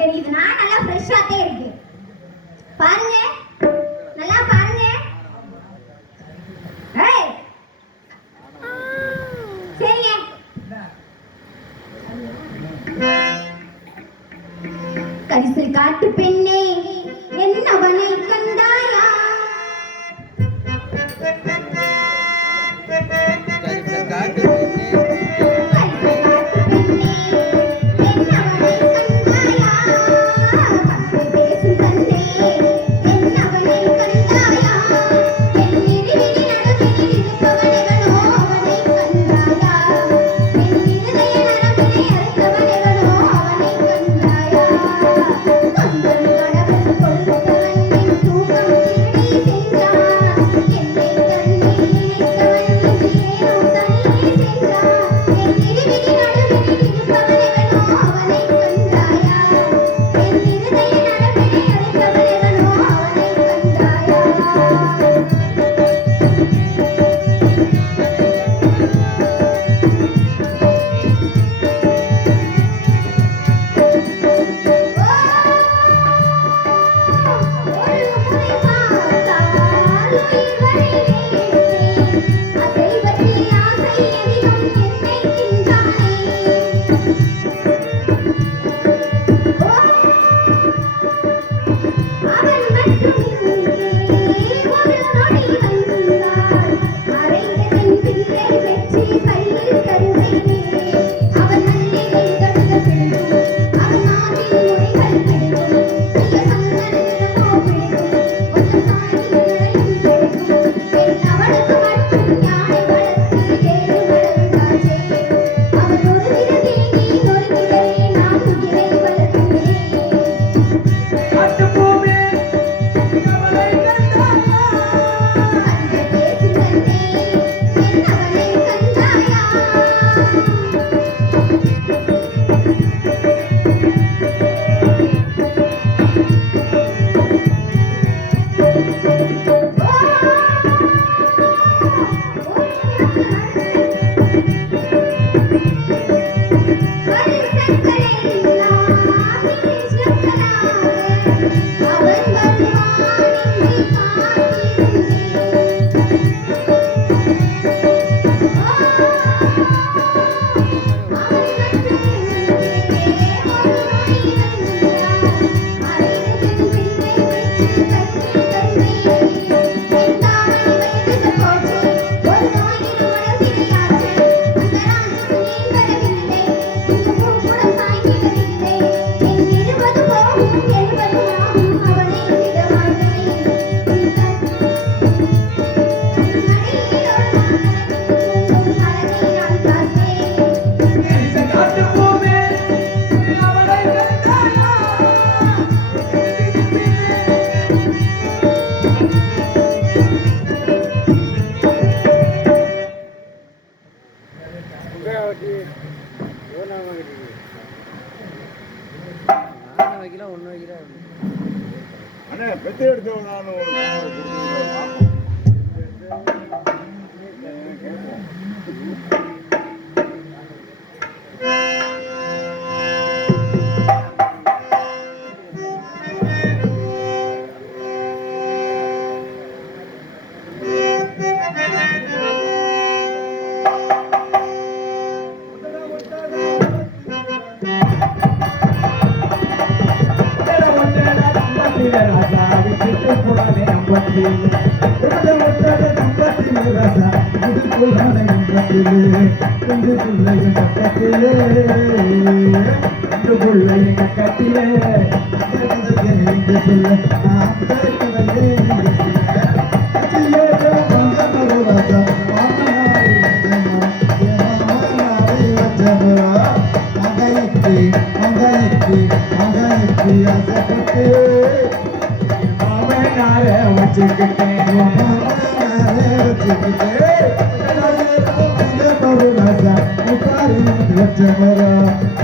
தெரியுது. நான் நல்லா ஃப்ரெஷ்ஷாத்தே இருக்கு. பாருங்க, நல்லா பாருங்க. ஏய் சரிங்க. கரிசல் காட்டு பெண்ணே என்னவனை கண்டாயா? கரிசல் காட்டு பெண்ணே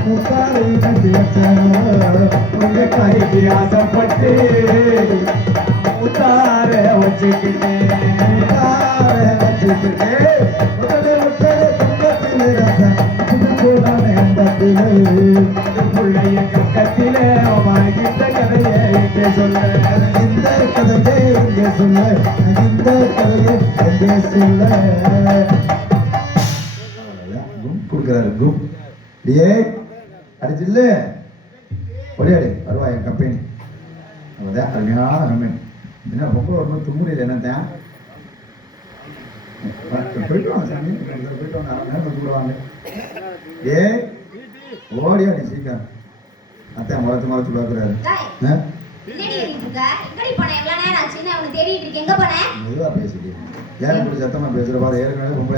Muka ஆசைப்பட்டு உத்தார வச்சுக்கிட்டேன் பிள்ளைய கக்கத்தில வாழ்கின்ற கதையை எங்கே சொல்ல இந்த கதையை எங்கே சொல்ல இந்த கதையை எங்கே சொல்ல கொடுக்குறாரு குரூப் டியே அடிச்சில்ல ஒடியாடி வருவா என் கம்பெனி அவ்வளோதான் அருமையான கம்பெனி என்ன ரொம்ப ரொம்ப தும்முறையில் என்னத்தான் போயிட்டு வாங்க சாமி போயிட்டு வாங்க அரை நேரம் கூட வாங்க ஏ ஓடியாடி சீக்கிரம் அத்தான் முறைச்சு பார்க்குறாரு மெதுவா பேசிட்டு ஏன் இப்படி சத்தமா பேசுற பாரு ஏற்கனவே ரொம்ப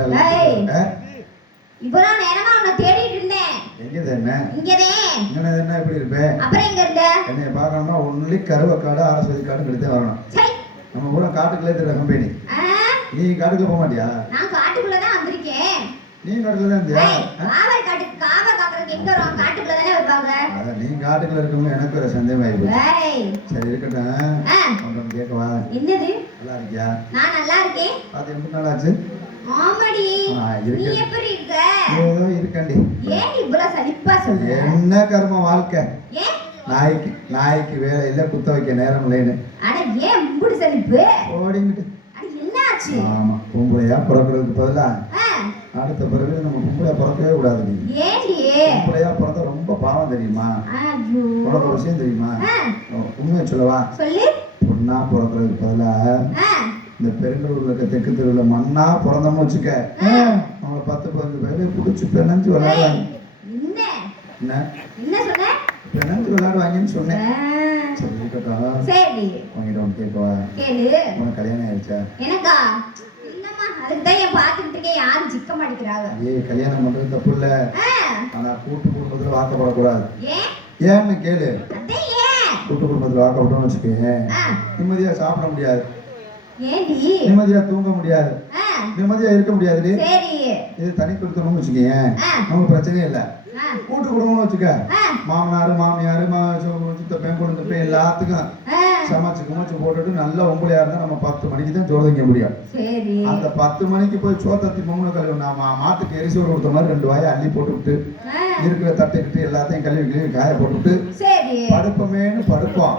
இவ்வளவு நேரமா உன்னை தேடிட்டு இருந்தேன். எங்கதே என்ன? இங்கதே. என்னது என்ன இப்படி இருப்பே? அப்புறம் எங்க இருந்த? என்னைய பார்க்கணும்னா ஒன்லி கருவக்காடு அரசதி காடு எடுத்தே வரணும். சை. நம்ம ஊர காட்டுக்குள்ளே இருக்கிற கம்பெனி. நீ காட்டுக்குள்ள போக மாட்டியா? நான் காட்டுக்குள்ள தான் வந்திருக்கேன். நீ காட்டுக்குள்ள தான் இருந்தியா? காவல் காக்கறதுக்கு எங்க வரோம்? காட்டுக்குள்ள தானே வருவாங்க. அத நீ காட்டுக்குள்ள இருக்கும்போது எனக்கு ஒரு சந்தேகம் ஆயிடுச்சு. சரி இருக்கட்டும். ஒன்னு கேட்கவா? என்னது? நல்லா இருக்கியா? நான் நல்லா இருக்கேன். அது எவ்வளவு நாள் ஆச்சு? ஆமாடி. நீ எப்படி இருக்க? ஏதோ இருக்கண்டி. ஏன் இவ்வளவு சலிப்பா சொல்ற? என்ன கர்ம வாழ்க்கை? ஏன்? நாய்க்கு வேலை இல்ல குத்த வைக்க நேரம் இல்லைன்னு. அட ஏன் இப்படி சலிப்பு? ஓடிங்கிட்டு. அட என்னாச்சு? ஆமா பொம்பளையா பிறக்கிறதுக்கு பதிலா அடுத்த பிறகு நம்ம பொம்பளையா பிறக்கவே கூடாது. ஏன்டி? பொம்பளையா பிறந்தா ரொம்ப பாவம் தெரியுமா? ஐயோ. உனக்கு ஒரு விஷயம் தெரியுமா? உண்மையை சொல்லவா? சொல்லு. பொண்ணா பிறக்கிறதுக்கு பதிலா இந்த பெருங்கலூர்ல இருக்க தெற்கு தெருவில் மண்ணா பிறந்தோம்னு வச்சுக்க அவங்க 10-15 பேரு பிடிச்சி பிணைஞ்சு விளையாடுவாங்க. என்ன பிணைஞ்சு விளையாடுவாங்கன்னு சொன்னேன். சரி இருக்கட்டும். சரி உங்ககிட்ட ஒன்று கேட்கவா? உனக்கு கல்யாணம் ஆயிடுச்சா? எனக்கா? இல்லம்மா அதுக்கு தான் ஏன் பார்த்துட்டு இருக்கேன் யாரும் சிக்க மாட்டேங்கிறாங்க. ஏய் கல்யாணம் பண்றது தப்பு இல்ல, ஆனா கூட்டு குடும்பத்துல வாக்கப்படக்கூடாது. ஏன்னு கேளு. கூட்டு குடும்பத்துல வாக்கப்பட்டோம்னு வச்சுக்கேன் நிம்மதியா சாப்பிட முடியாது, நிம்மதியா தூங்க முடியாது, நிம்மதியா இருக்க முடியாது. இது தனி கொடுத்தணும்னு வச்சுக்கீங்க நமக்கு பிரச்சனையே இல்லை. கூட்டு குடும்பம்னு வச்சுக்க மாமனாரு மாமியாரு பெண் குழந்தை எல்லாத்துக்கும் சமைச்சு குமைச்சு போட்டுட்டு நல்ல ஒம்பளையா இருந்தா நம்ம 10 மணிக்கு தான் சோறு திங்க முடியும். அந்த 10 மணிக்கு போய் சோத்தத்தி மூணு கழுவி நாம மாட்டுக்கு எரிசோறு கொடுத்த மாதிரி 2 வாயை அள்ளி போட்டுவிட்டு இருக்கிற தட்டுக்கிட்டு எல்லாத்தையும் கழுவி காய போட்டுவிட்டு படுப்பமேனு படுப்போம்.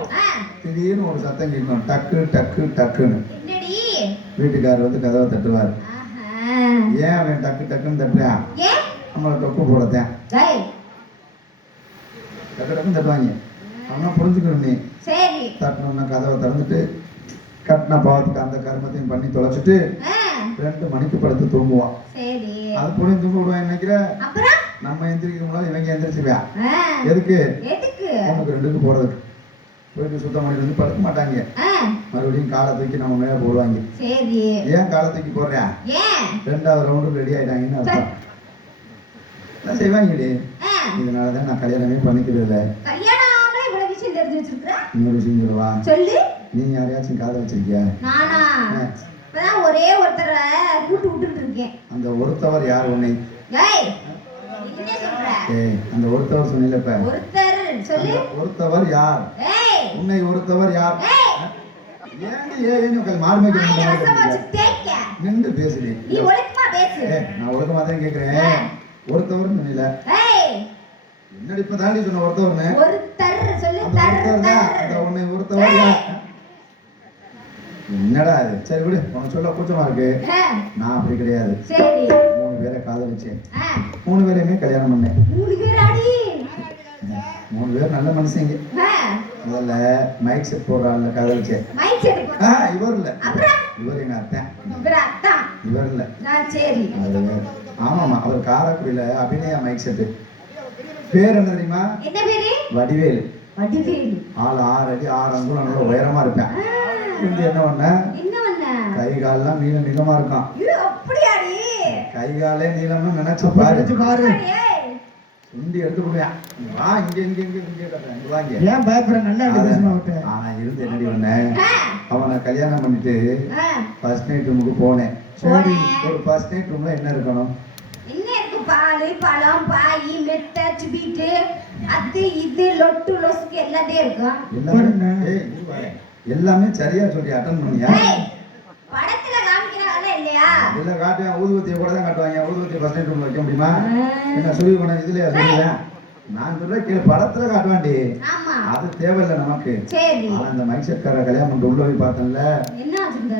திடீர்னு ஒரு சத்தம் கேட்கணும், டக்கு டக்கு டக்குன்னு. வீட்டுக்காரர் வந்து கதவை தட்டுவார். ஏன் அவன் டக்கு டக்குன்னு தட்டுறான்? நம்மளை தொப்பு போடத்தேன். டக்கு டக்குன்னு தட்டுவாங்க. அவனா புரிஞ்சுக்கணும். நீ தட்டணும்னா கதவை திறந்துட்டு கட்டின பாவத்துக்கு அந்த கர்மத்தையும் பண்ணி தொலைச்சிட்டு 2 மணிக்கு படுத்து தூங்குவான். அது போய் தூங்க விடுவான். நினைக்கிற நம்ம எந்திரிக்க முடியாது, இவங்க எந்திரிச்சுவியா? எதுக்கு? உனக்கு 2க்கு போறதுக்கு போயிட்டு சுத்தம் பண்ணி வந்து படுக்க மாட்டாங்க. மறுபடியும் காலை தூக்கி நம்ம மேல போடுவாங்க. ஏன் காலை தூக்கி போடுறியா? 2வது ரவுண்டு ரெடி ஆயிட்டாங்கன்னு அர்த்தம். என்ன செய்வாங்கடி? இதனாலதான் நான் கல்யாணமே பண்ணிக்கிறது இல்லை. இன்னொரு விஷயம் சொல்லவா? நீ யாரையாச்சும் காதல் வச்சிருக்கியா? ஒரே ஒருத்தரை கூட்டு விட்டுட்டு இருக்கேன். அந்த ஒருத்தவர் யார்? உன்னை அந்த ஒருத்தவர் சொன்னீங்கப்ப. ஒருத்தவர் யார்? உன்னை ஒருத்தவர் யார்? நின்று பேசுடி. நான் ஒழுக்கமா தான் கேக்குறேன். ஒருத்தவர் சொன்னீல என்னடி இப்ப தாண்டி சொன்ன ஒருத்தவர்னு? உன்னை ஒருத்தவர் யார்? என்னடா அது? சரி விடு, உனக்கு சொல்ல கூச்சமா இருக்கு. நான் அப்படி கிடையாது. 3 பேரை காதலிச்சேன், 3 பேரையுமே கல்யாணம் பண்ணேன். 3 பேர் நல்ல மனுஷங்க. முதல்ல மைக் செட் போடுறாள் காதலிச்சேன். இவர் இல்ல, இவர் எங்க அத்தான். இவர் இல்ல. ஆமாமா, அவர் காரைக்குடியில அபிநயா மைக் செட்டு. பேர் என்ன தெரியுமா? வடிவேலு. ஆள் 6 அடி 6 அங்குலம் நல்ல உயரமா இருப்பேன். என்ன பண்ண? கை காலெல்லாம் நீளமா இருக்கான். கை காலே நீளம்னு நினைச்சு பாரு. சுண்டி எடுத்து கொடுவேன். வா இங்க இங்க இங்க இங்க வாங்க. ஏன் பயப்படுற? நல்லா பேசணும். ஆனா இருந்து என்னடி பண்ண, அவனை கல்யாணம் பண்ணிட்டு ஃபர்ஸ்ட் நைட் ரூமுக்கு போனேன். சரி, ஒரு ஃபர்ஸ்ட் நைட் ரூம்ல என்ன இருக்கணும்? என்ன இருக்கு? பால், பழம், பாய், மெத்த, சிபிட்டு, அது இது லொட்டு லொசுக்கு எல்லாத்தையும் இருக்கும். எல்லாமே எல்லாமே சரியா சொல்லி அட்டன் பண்ணியா? படத்துல காமிக்கிறாங்கல்ல இல்லையா? இல்ல காட்டுவேன், ஊதுபத்தியை கூட தான் காட்டுவாங்க. ஊதுபத்தியை ஃபர்ஸ்ட் நைட் ரூம்ல வைக்க முடியுமா? என்ன சொல்லி பண்ண இதுலயா சொல்லுவேன்? நான் சொல்றேன் கீழே படத்துல காட்டுவாண்டி. அது தேவையில்லை நமக்கு. ஆனா இந்த மைக் செட்கார கல்யாணம் பண்ணிட்டு உள்ள போய் பார்த்தேன்ல,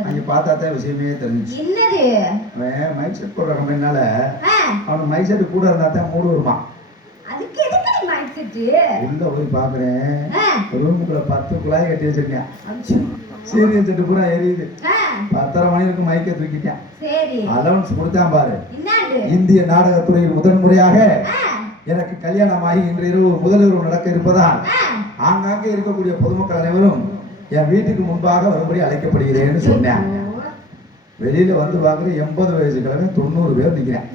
அங்க பார்த்தாதான் விஷயமே தெரிஞ்சு. என்னது அவன் மைக் செட் போடுற கம்பெனினால அவனுக்கு மைக் செட் கூட இருந்தா தான் மூடு வருமா. அதுக்கு எதுக்கு நீ மைக் செட்? உள்ள போய் பாக்குறேன், ரூமுக்குள்ள 10 குழாய் கட்டி வச்சிருக்கேன். சீரியல் செட்டு பூரா எரியுது. 10:30 மணி வரைக்கும் மைக்கை தூக்கிட்டேன். அலவன்ஸ் கொடுத்தான் பாரு. இந்திய நாடகத்துறையில் முதல் முறையாக எனக்கு கல்யாணமாகி இன்று இரவு முதலிரவு நடக்க இருப்பதால் ஆங்காங்கே இருக்கக்கூடிய பொதுமக்கள் அனைவரும் என் வீட்டுக்கு முன்பாக வரும்படி அழைக்கப்படுகிறேன்னு சொன்னேன். வெளியில வந்து பாக்குறேன் 80 வயசு கிழமை 90 பேர் நிக்கிறேன்.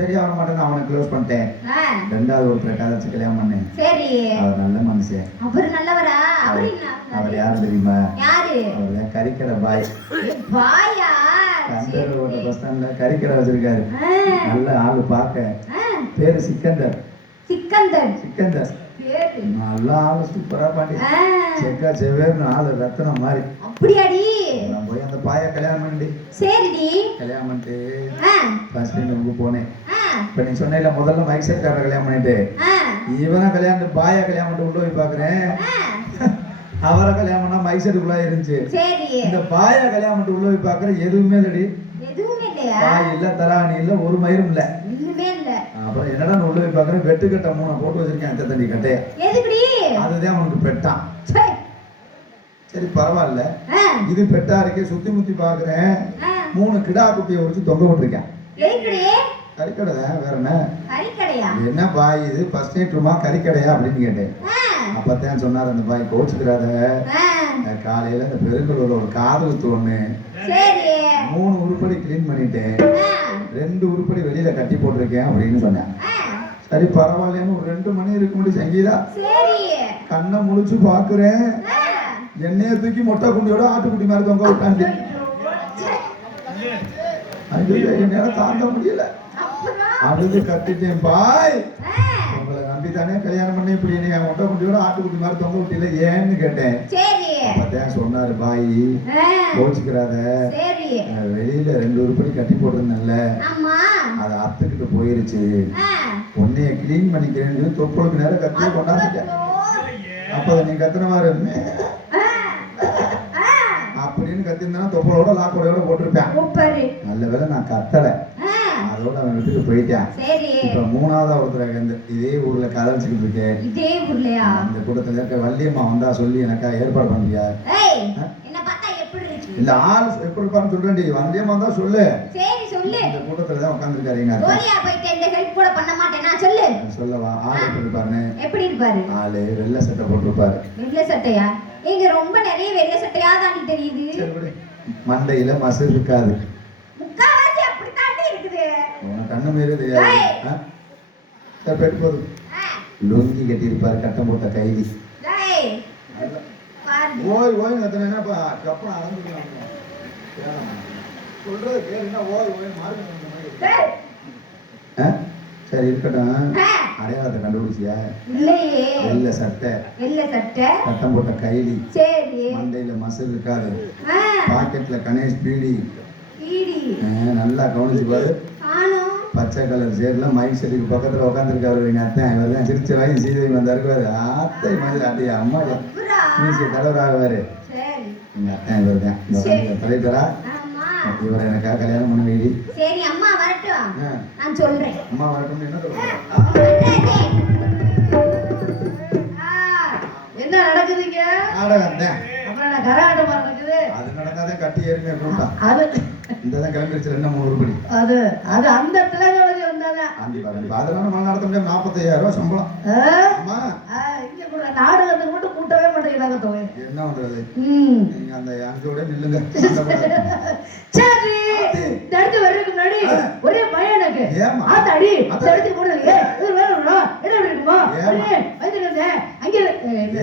சரியா வர மாட்டேன்னு அவனை க்ளோஸ் பண்ணிட்டேன். ரெண்டாவது ஒருத்தரை கதைச்சு கல்யாணம் பண்ணேன். அவர் நல்ல மனுஷன். அவர் யாரு தெரியுமா? அவர் கறிக்கடை பாய். கந்தரோட பஸ் ஸ்டாண்ட்ல கறிக்கடை வச்சிருக்காரு. நல்ல ஆளு பார்க்க. பேரு சிக்கந்தர். சிக்கந்தர் நல்ல ஆளு, சூப்பரா பாண்டி. செக்கா செவ்வேர்னு ஆளு, ரத்தனம் மாதிரி. அப்படியாடி? நான் போய் அந்த பாய கல்யாணம் பண்ணி கல்யாணம் பண்ணிட்டு ஃபர்ஸ்ட் ரூமுக்கு போனேன். இப்ப நீ சொன்ன முதல்ல மைக் செட்கார கல்யாணம் பண்ணிட்டு இவனா கல்யாணம் பாய கல்யாணம் பண்ணிட்டு உள்ள போய் பாக்குறேன். அவரை கல்யாணம் பண்ணா மைக் செட்டுக்குள்ள இருந்துச்சு. இந்த பாய கல்யாணம் பண்ணிட்டு உள்ள போய் பாக்குறேன், எதுவுமே இல்லடி. பாய் இல்ல, தராணி இல்ல, ஒரு மயிரும் இல்ல. அப்புறம் என்னடா உள்ள போய் பாக்குறேன், வெட்டுக்கட்டை 3 போட்டு வச்சிருக்கேன். அந்த தண்ணி கட்டைய அதுதான் அவனுக்கு பெட்டான். சரி பரவாயில்ல, இது பெட்டா இருக்கே. சுத்தி முத்தி பாக்குறேன், 3 கிடா குட்டியை உரிச்சு தொங்க விட்டுருக்கேன். கறிக்கடை தான், வேற என்ன? என்ன பாய் இது ஃபர்ஸ்ட் நைட் ரூமா கறிக்கடையா அப்படின்னு கேட்டேன். அப்பத்தான் சொன்னார் அந்த பாய், கோச்சுக்கிறாத, காலையில இந்த பெருங்கலூர்ல ஒரு காதலுத்து ஒண்ணு 3 உருப்படி கிளீன் பண்ணிட்டேன், 2 உருப்படி வெளியில கட்டி போட்டிருக்கேன் அப்படின்னு சொன்னேன். சரி பரவாயில்லன்னு ஒரு 2 மணி இருக்கு முடி சங்கீதா கண்ணை முழிச்சு பாக்குறேன், எண்ணெயை தூக்கி மொட்டை குண்டியோட ஆட்டுக்குட்டி மாதிரி தொங்க விட்டாங்க. என்னால தாண்ட முடியல அப்படின்னு கத்திட்டேன். பாய் உங்களை நம்பித்தானே கல்யாணம் பண்ணி இப்படி நீங்க மொட்டை குண்டியோட ஆட்டுக்குட்டி மாதிரி தொங்க விட்டீங்கள ஏன்னு கேட்டேன். அப்பதான் சொன்னாரு, பாய் கோச்சுக்கிறாத, வெளியில 2 உருப்படி கட்டி போட்டிருந்தேன்ல, அதை அத்துக்கிட்டு போயிருச்சு, உன்னைய கிளீன் பண்ணிக்கிறேன்னு தொப்புளுக்கு நேரம் கத்தியே கொண்டாந்துட்டேன். அப்ப நீ கத்துனவாரு அப்படின்னு கத்திருந்தா தொப்பலோட லாக்கோட போட்டிருப்பேன். நல்ல வேலை நான் கத்தல, அதோட அவன் விட்டுட்டு போயிட்டான். இப்ப 3ஆவதா ஒருத்தர் இதே ஊர்ல கதளிச்சுக்கிட்டு இருக்கேன். அந்த கூட்டத்துல இருக்க வள்ளியம்மா வந்தா சொல்லி எனக்கா ஏற்பாடு பண்ணியா? இல்ல ஆள் எப்படி இருப்பான்னு சொல்றேன். வள்ளியம்மா தான் சொல்லு. இந்த கூட்டத்துல தான் உட்காந்துருக்காரு. சொல்லவா? ஆள் எப்படி இருப்பாரு? ஆளு வெள்ளை சட்டை போட்டிருப்பாரு. வெள்ளை சட்டையா? இங்க ரொம்ப நிறைய வெள்ளை சட்டையா தான் தெரியுது. மண்டையில மசு இருக்காது, கண்ணு மீறி தெரியாது. போதும் லுங்கி கட்டி இருப்பாரு, கட்டம் போட்ட கைதி. ஓய் ஓய் கத்தனா கப்பம் அறந்துக்கலாம் சொல்றது கேளுன்னா ஓய் ஓய் மார்க். சரி இருக்கட்டும், அடையாளத்தை கண்டுபிடிச்சியா? வெள்ளை சட்டை, கட்டம் போட்ட கைலி, மண்டையில மசல் இருக்காது, பாக்கெட்ல கணேஷ் பீடி, நல்லா கவனிச்சு பாரு. பச்சை கலர் சேர்ல மைக் செட்டுக்கு பக்கத்துல உட்காந்துருக்காரு எங்க அத்தை. இவர் தான் சிரிச்ச வாங்கி சீதேவி வந்தா இருக்குவாரு. அத்தை மாதிரி அட்டையா அம்மா மீசிய தலைவராகுவாரு எங்க அத்தை. இவர் தான் தலைவரா. இவரை எனக்காக கல்யாணம் பண்ண வேண்டி. அம்மா வரட்டும் என்ன சொல்றேன். என்ன நடக்குதுங்க? நாடகம் தான். அப்புறம் கரகாட்டமா நடக்குது. அது நடக்காதே கட்டி ஏறுமே கூட்டம். அது இந்த கிளம்பிடுச்சு 2-3 உருப்படி. அது அது அந்த திலகவதி வந்தாதான். அதெல்லாம் நம்ம நடத்த முடியாது. 45,000 ரூபாய் சம்பளம். ஆமா இங்க கூட நாடகத்துக்கு மட்டும் கூட்டவே மாட்டேங்கிறாங்க தொகை. என்ன பண்றது? நீங்க அந்த அங்கோட நில்லுங்க. சரி தடுத்து வர்றதுக்கு முன்னாடி ஒரே பயம் எனக்கு. ஆத்தாடி தடுத்து போடலையே, இது வேணும்னா என்ன இருக்குமா? வந்துருங்க அங்க.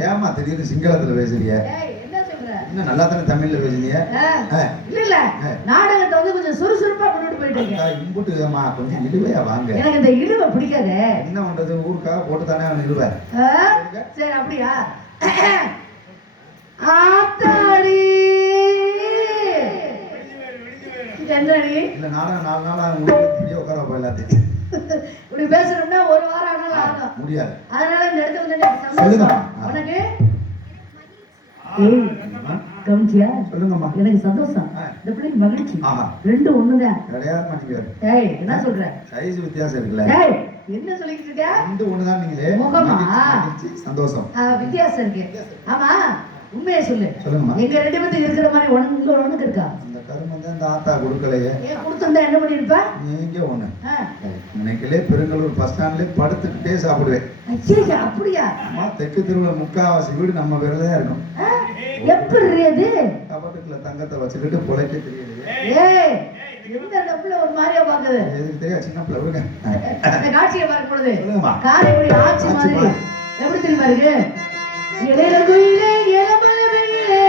ஏமா திடீர்னு சிங்களத்துல பேசுறீங்க? என்ன சொல்ற? என்ன நல்லா தானே தமிழ்ல பேசுறீங்க? இல்ல நாடகத்தை வந்து கொஞ்சம் சுறுசுறுப்பா கொண்டு போயிட்டு இருக்கேன். இம்புட்டுமா கொஞ்சம் இழுவையா வாங்க. எனக்கு இந்த இழுவை பிடிக்காதே. என்ன பண்றது, ஊருக்காக போட்டு தானே அவன் இழுவை. சரி அப்படியா? ஆத்தாடி என்னடி இல்ல நாடகம் 4 நாளா முடிய உட்கார போயிடலாத்தையும் இப்படி பேசணும்னா ஒரு வாரம் ஆனாலும் ஆகும் முடியாது. அதனால இந்த இடத்துல வந்து சந்தோஷம் உனக்கு. கவுண்டியா சொல்லுங்கம்மா. எனக்கு சந்தோஷம், இந்த பிள்ளைக்கு மகிழ்ச்சி. ஆஹா, ரெண்டும் ஒண்ணுதான். கிடையாது மாட்டீங்க. ஏய் என்ன சொல்ற? சைஸ் வித்தியாசம் இருக்குல்ல. ஏய் என்ன சொல்லிட்டு இருக்க? ரெண்டும் ஒண்ணுதான். நீங்களே முகமா சந்தோஷம் வித்தியாசம் இருக்கு. ஆமா உண்மையை சொல்லு. சொல்லுங்கம்மா. எங்க 2 பேருக்கு இருக்கிற மாதிரி உனக்கு இருக்கா? அந்த கருமம் தான் இந்த ஆத்தா கொடுக்கலையே. ஏன் கொடுத்துருந்தா என்ன பண்ணிருப்ப? நீங்க ஒண்ணு இன்னைக்கிலே பெருங்கலூர் பஸ் ஸ்டாண்ட்ல படுத்துக்கிட்டே சாப்பிடுவேன். ஐயா அப்படியா? அம்மா தெற்கு தெருவுல முக்காவாசி வீடு நம்ம பேர்லதான் இருக்கும். எப்படி அது? கபட்டுக்குள்ள தங்கத்தை வச்சுக்கிட்டு பொழைக்க தெரியலையே. ஏய் எந்த டப்புல ஒரு மாதிரியா பாக்குது? எதுக்கு தெரியா, சின்ன பிள்ளை விடுங்க. இந்த காட்சியை பார்க்கும் பொழுது சொல்லுங்கம்மா. காரைக்குடி ஆட்சி மாதிரி எப்படி தெரியுமா இருக்கு? இளைய குயிலே இளமலை வெயிலே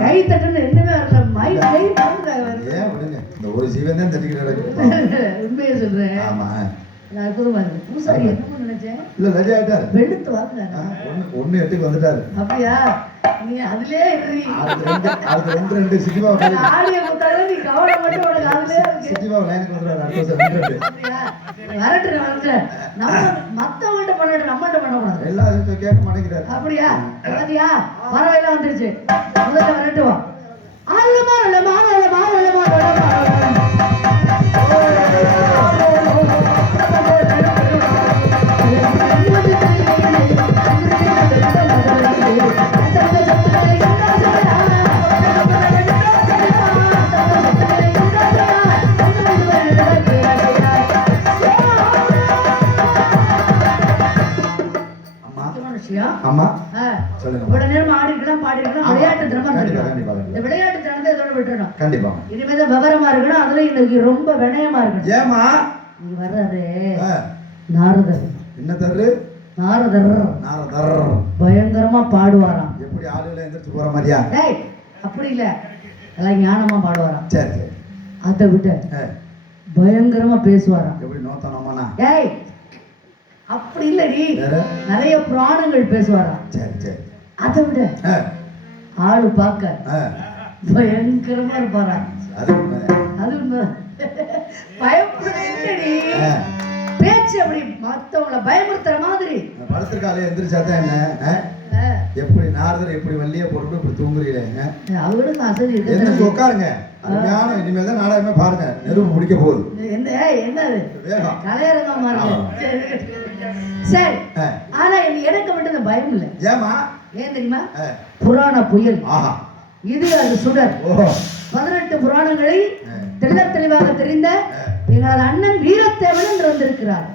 கை தட்டுன்னு என்னமே வரல. ஏன் விடுங்க, இந்த ஒரு ஜீவன் தான் தட்டிக்கிட்டு நடக்குது. உண்மையை சொல்றேன். ஆமா அற்புதமா இருக்கு. பூசாரி என்னமோ நினைச்சேன். இல்ல லஜா ஆயிட்டாரு. வெளுத்து வாக்குறாரு. 1-8க்கு வந்துட்டாரு. அப்படியா? நீ அதுலயே இரு. அடுத்து 2 சிட்டிவா ஆடிய குத்தால நீ கவனம் மட்டும் உனக்கு அதுலயே இருக்கு. சிட்டிவா லைனுக்கு வந்துறாரு. அடுத்த வருஷம் 2. அப்படியா? வரட்டு. நம்ம மத்தவங்கள்ட்ட பண்ணணும், நம்மள்ட்ட பண்ண கூடாது. எல்லாரும் கேட்க மாட்டேங்கிறாரு. அப்படியா? பாத்தியா? வரவையில வந்துருச்சு. முதல்ல வரட்டு வா. ஆலமா ஆலமா ஆலமா ஆலமா ஆலமா. அம்மா சொல்லுங்க. இவ்வளவு நேரம் ஆடி இருக்கலாம், பாடி இருக்கலாம், விளையாட்டு தினமா இருக்கணும். இந்த விளையாட்டு தினத்தை இதோட விட்டுறணும். கண்டிப்பா. இனிமேதான் விவரமா இருக்கணும். அதுல இன்னைக்கு ரொம்ப வினயமா இருக்கணும். ஏமா நீ வர்றாரு நாரதர். என்ன தர்ரு? நாரதர். நாரதர் பயங்கரமா பாடுவாராம். எப்படி ஆளுகளை எந்திரிச்சு போற மாதிரியா? டேய் அப்படி இல்ல, எல்லாம் ஞானமா பாடுவாராம். சரி சரி. அதை விட பயங்கரமா பேசுவாராம். எப்படி நோத்தனமானா? டேய் அப்படி இல்லடி, வேற? நிறைய புராணங்கள் பேசுவாராம். சரி சரி. அதை விட ஆளு பார்க்க பயங்கரமா இருப்பாராம். அது உண்மைதான். அது உண்மை. பயப்படுறது இல்லடி, பேச்சு அப்படி மத்தவங்கள பயமுறுத்துற மாதிரி. படுத்திருக்காலே எந்திரிச்சாதான் என்ன? எப்படி நாரதர் எப்படி வள்ளிய போட்டு இப்படி தூங்குறீங்க? அவருக்கு அசதி இருக்கு. எந்திரிச்சு உட்காருங்க. அருமையான இனிமேல் தான் நாடகமே பாருங்க. நெருப்பு முடிக்க போகுது. என்ன என்னது வேகம் கலையரங்கமா மாறுது. சரி, ஆனா எனக்கு மட்டும் இந்த பயம் இல்லை. ஏமா? ஏன் தெரியுமா? புராண புயல். ஆஹா, இது அது சுடர். 18 புராணங்களை தெள்ள தெளிவாக தெரிந்த எங்களது அண்ணன் வீரத்தேவன் என்று வந்திருக்கிறார்.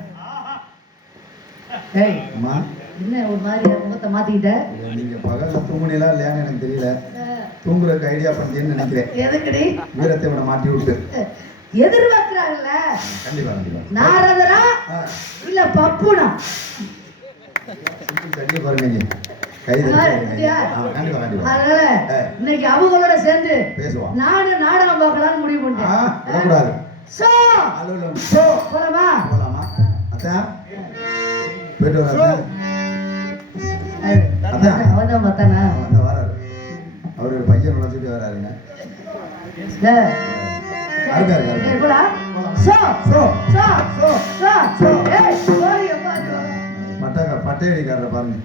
ஏய் அம்மா, என்ன ஒரு மாதிரி முகத்தை மாத்திக்கிட்ட? நீங்க பகல்ல தூங்குனீங்களா இல்லையான்னு எனக்கு தெரியல. தூங்குறதுக்கு ஐடியா பண்ணிட்டேன்னு நினைக்கிறேன். எதுக்குடி? வீரத்தேவனை மாட்டி விட்டு எதிர்பார்க்கிறாங்கல்ல. கண்டிப்பா கண்டிப்பா. நாரதரா இல்ல பப்புனா? கண்டிப்பா பாருங்க. கண்டிப்பா கண்டிப்பா. அதனால இன்னைக்கு அவங்களோட சேர்ந்து பேசுவோம். நானும் நாடகம் பார்க்கலாம்னு முடிவு பண்ணிட்டேன். சோ சோ போலாமா? போலாமா? அதான் போயிட்டு வர. அவதான் பார்த்தானா? அந்த வராரு. அவரு ஒரு பையன் நுழைச்சிட்டு வராருங்க. பட்டையடிக்காரரை பாருங்க.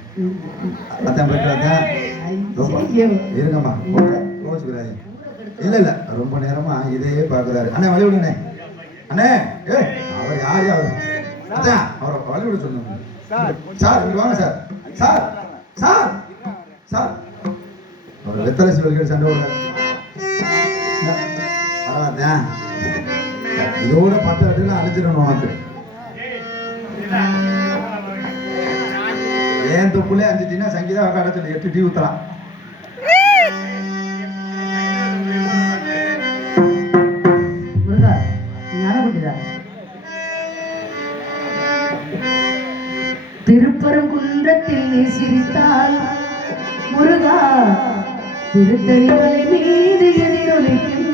அதான் போயிட்டு வந்தேன். இருங்கம்மா, கோச்சுக்கிறாரு. இல்ல இல்ல, ரொம்ப நேரமா இதையே பாக்குறாரு. அண்ணே வழி விடுங்கண்ணே. அண்ணே அவர் யாரு? அவர் அதான் அவரை வழி விட சொல்லுங்க. சார் இங்க வாங்க சார். சார் சார் சார் அவர் வெத்தலை சிவல்கள் சண்டை விடுறாரு. பரவாயில்ல, இதோட 10 அடிலாம் அழிச்சிடணும் உனக்கு. ஏன் தொப்புலே 5 டீனா சங்கீதா கடை சொல்லி 8 டீ ஊத்தலாம். திருப்பரங்குன்றத்தில் நீ சிரித்தால் முருகா, திருத்தணி மலை மீது எதிரொலிக்கும்.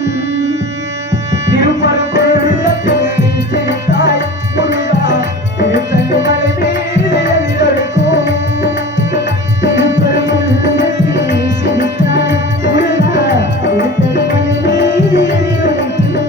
திருப்பரங்குன்றத்தில் நீ சிரித்தால் முருகா, திருத்தணி மலை மீது எதிரொலிக்கும். திருப்பரங்குன்றத்தில் நீ சிரித்தால் முருகா, திருத்தணி மலை மீது எதிரொலிக்கும்.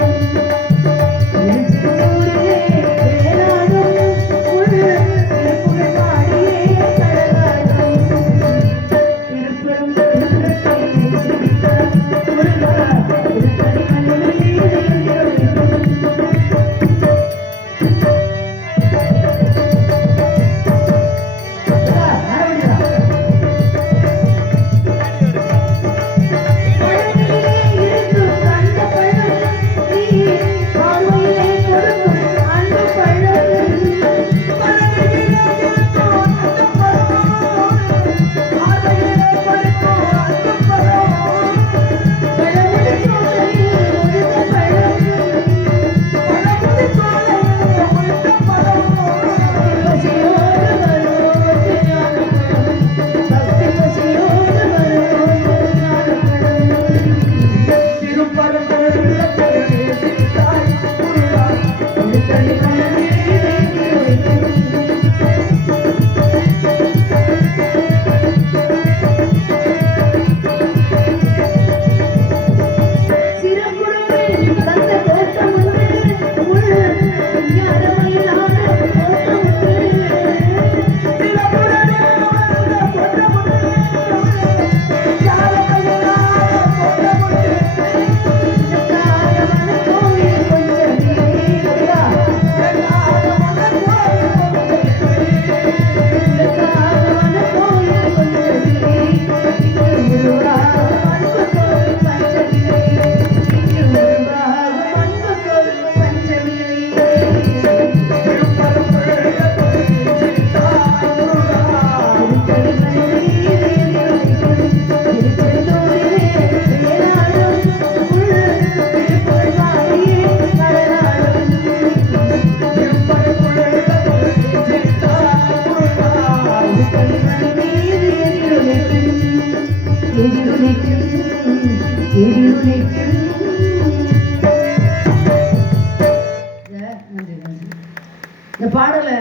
பாடலை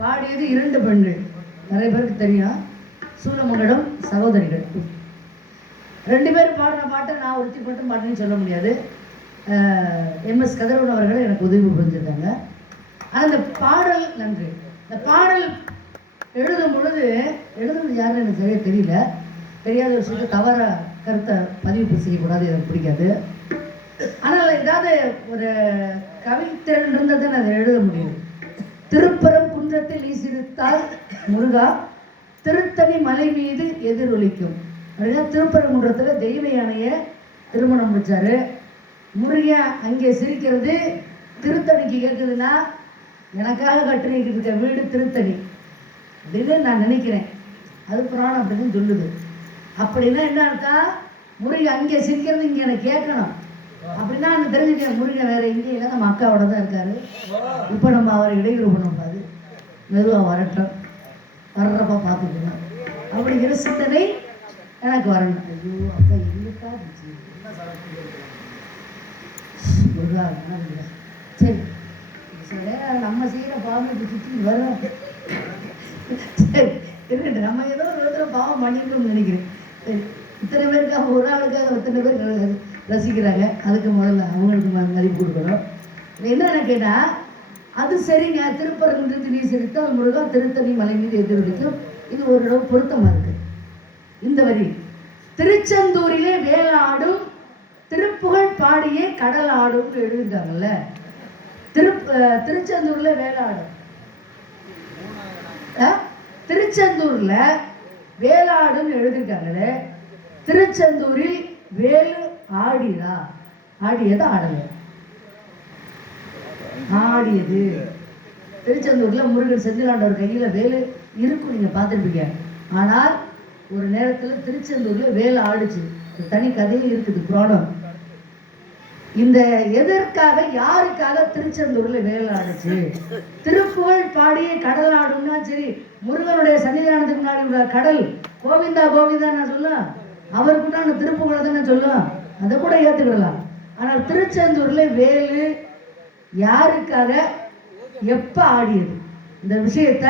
பாடியது 2 பெண்கள், நிறைய பேருக்கு தெரியும். சூலமங்கலம் சகோதரிகள் 2 பேர் பாடின பாட்டை நான் ஒருத்தி மட்டும் பாடினு சொல்ல முடியாது. MS கதிரவன் அவர்கள் எனக்கு உதவி புரிஞ்சிருந்தாங்க. ஆனால் இந்த பாடல் நன்றி. இந்த பாடல் எழுதும் பொழுது யாருன்னு எனக்கு சரியாக தெரியல. தெரியாத விஷயத்தை தவற கருத்தை பதிவு செய்யக்கூடாது, எனக்கு பிடிக்காது. ஆனால் ஏதாவது ஒரு கவித்திறன் இருந்ததை நான் அதை எழுத முடியும். திருப்பரம் குன்றத்தில் ஈசிருத்தால் முருகா திருத்தணி மலை மீது எதிரொலிக்கும் அப்படின்னா திருப்பரங்குன்றத்தில் தெய்வ யானையை திருமணம் முடிச்சாரு. முருகன் அங்கே சிரிக்கிறது திருத்தணிக்கு கேட்குதுன்னா எனக்காக கட்டுனிக்கிட்டு இருக்க வீடு திருத்தணி அப்படின்னு நான் நினைக்கிறேன். அது புராணம் அப்படின்னு சொல்லுது. அப்படின்னா என்ன அர்த்தம்? முருகன் அங்கே சிரிக்கிறது இங்கே எனக்கு கேட்கணும் அப்படின்னா நான் தெரிஞ்சுக்கேன். முருகன் வேற எங்கேயும் இல்லை, நம்ம அக்காவோட தான் இருக்காரு. இப்போ நம்ம அவரை இடையூறு பண்ணக்கூடாது, மெதுவாக வரட்டும், வர்றப்ப பார்த்துக்கணும் அப்படிங்கிற சிந்தனை எனக்கு வரணும். ஐயோ அப்பா எங்கக்கா முருகா சரி சரி நம்ம செய்கிற பாவம் இப்படி சுற்றி வரும். சரி இருக்கட்டும், நம்ம ஏதோ ஒரு விதத்துல பாவம் பண்ணிக்கணும்னு நினைக்கிறேன். சரி, இத்தனை பேருக்காக ஒரு ஆளுக்காக இத்தனை பேர் ரசிக்கிறாங்க, அதுக்கு முதல்ல அவங்களுக்கு மதிப்பு கொடுக்கணும். என்னென்ன கேட்டால் அது சரிங்க, திருப்பரங்குன்றத்தில் வீசிருத்தால் முருகா திருத்தணி மலை மீது எதிரொலிக்கும். இது ஓரளவு பொருத்தமாக இருக்கு. இந்த வரி திருச்செந்தூரிலே வேலாடும் திருப்புகழ் பாடியே கடல் ஆடும் எழுதியிருக்காங்கல்ல. திருச்செந்தூர்ல வேலாடும், திருச்செந்தூர்ல வேலாடும் எழுதியிருக்காங்களே. திருச்செந்தூரில் வேலு ஆடியதா? ஆடியது ஆடல, ஆடியது. திருச்செந்தூர்ல முருகன் செந்திலாண்டவர் கையில வேலு இருக்கும், நீங்க பார்த்துருப்பீங்க. ஆனால் ஒரு நேரத்துல திருச்செந்தூர்ல வேலு ஆடுச்சு, தனி கதையும் இருக்குது, புராணம். இந்த எதற்காக யாருக்காக திருச்செந்தூர்ல வேலு ஆடுச்சு? திருப்புகழ் பாடியே கடல் ஆடும்னா சரி, முருகனுடைய சன்னிதானத்துக்கு முன்னாடி உள்ள கடல் கோவிந்தா கோவிந்தா நான் சொல்ல, அவருக்குண்டான திருப்புகழை தானே சொல்லும், அதை கூட ஏத்துக்கிடலாம். ஆனால் திருச்செந்தூர்ல வேலு யாருக்காக எப்ப ஆடியது? இந்த விஷயத்த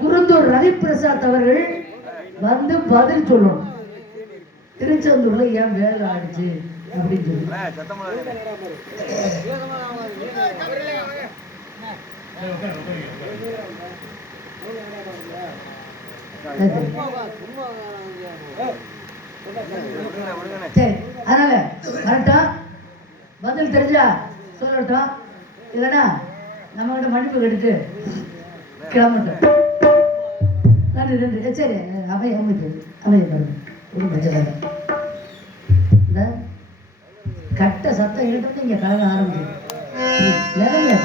குருந்தூர் ரவிபிரசாத் அவர்கள் வந்து பதில் சொல்லணும். திருச்செந்தூர்ல ஏன் வேலை ஆடிச்சு அப்படின்னு சொல்லி. சரி, அதனால கரெக்டா பதில் தெரிஞ்சா சொல்லட்டும், இல்லைன்னா நம்ம கிட்ட மன்னிப்பு கெடுத்து கிளம்பட்டும். நன்றி நன்றி. சரி அமைதி பாருங்க. இந்த கட்ட சத்தம் கிட்ட இங்க கலங்க ஆரம்பிச்சு நிலைமையா